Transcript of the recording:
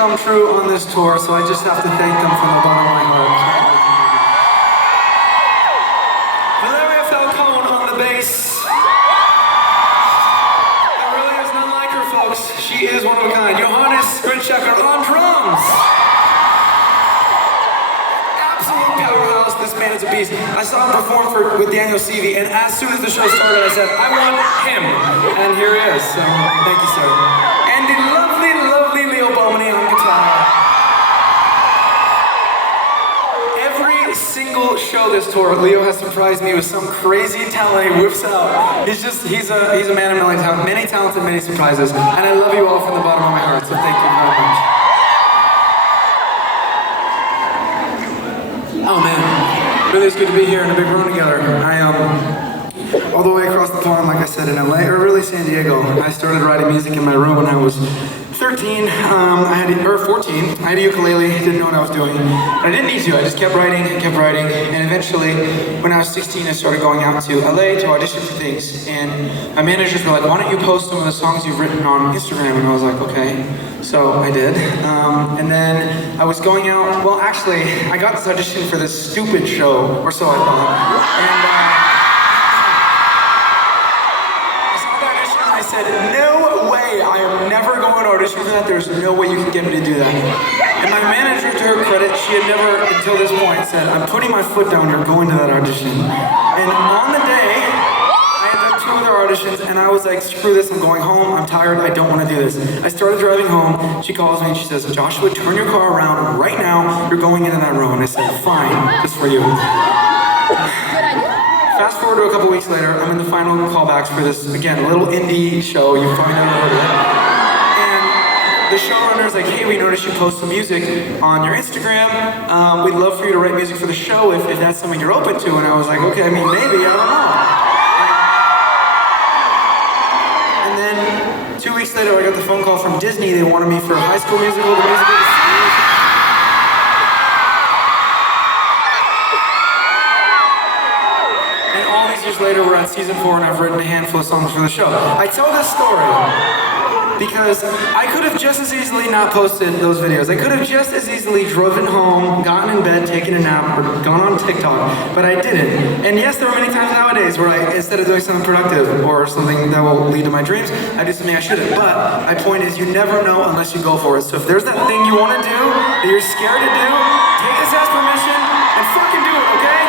come true on this tour, so I just have to thank them from the bottom of my heart. Valeria Falcone on the bass. There really is none like her, folks. She is one of a kind. Johannes Grinchecker on drums. Absolute powerhouse. This man is a beast. I saw him perform with Daniel Seavey, and as soon as the show started, I said, I want him. And here he is. So, thank you, sir. And the lovely, lovely Leo Bomini on guitar. Every single show this tour, Leo has surprised me with some crazy talent he whips out. He's a man of many talents and many surprises. And I love you all from the bottom of my heart, so thank you very much. Oh man, really it's good to be here in a big room together. All the way across the pond, like I said, in LA, or really San Diego. I started writing music in my room when I was 13, 14. I had a ukulele, didn't know what I was doing. But I didn't need to, I just kept writing, and eventually, when I was 16, I started going out to LA to audition for things. And my managers were like, why don't you post some of the songs you've written on Instagram? And I was like, okay. So I did. And then I was going out, well actually, I got this audition for this stupid show, or so I thought. I said, no way, I am never going to audition for that, there's no way you can get me to do that. And my manager, to her credit, she had never, until this point, said, I'm putting my foot down, you're going to that audition. And on the day, I had done 2 other auditions, and I was like, screw this, I'm going home, I'm tired, I don't want to do this. I started driving home, she calls me and she says, Joshua, turn your car around right now, you're going into that room. And I said, fine, just for you. Fast forward to a couple weeks later, I'm in the final callbacks for this, again, little indie show, you've probably never heard of it. And the showrunner's like, hey, we noticed you post some music on your Instagram. We'd love for you to write music for the show if that's something you're open to. And I was like, okay, I mean, maybe, I don't know. And then 2 weeks later, I got the phone call from Disney. They wanted me for High School Musical, the musical. Years later, we're on season 4 and I've written a handful of songs for the show. I tell this story because I could have just as easily not posted those videos. I could have just as easily driven home, gotten in bed, taken a nap, or gone on TikTok, but I didn't. And yes, there are many times nowadays where instead of doing something productive or something that will lead to my dreams, I do something I shouldn't. But my point is, you never know unless you go for it. So if there's that thing you want to do that you're scared to do, take this as permission and fucking do it, okay?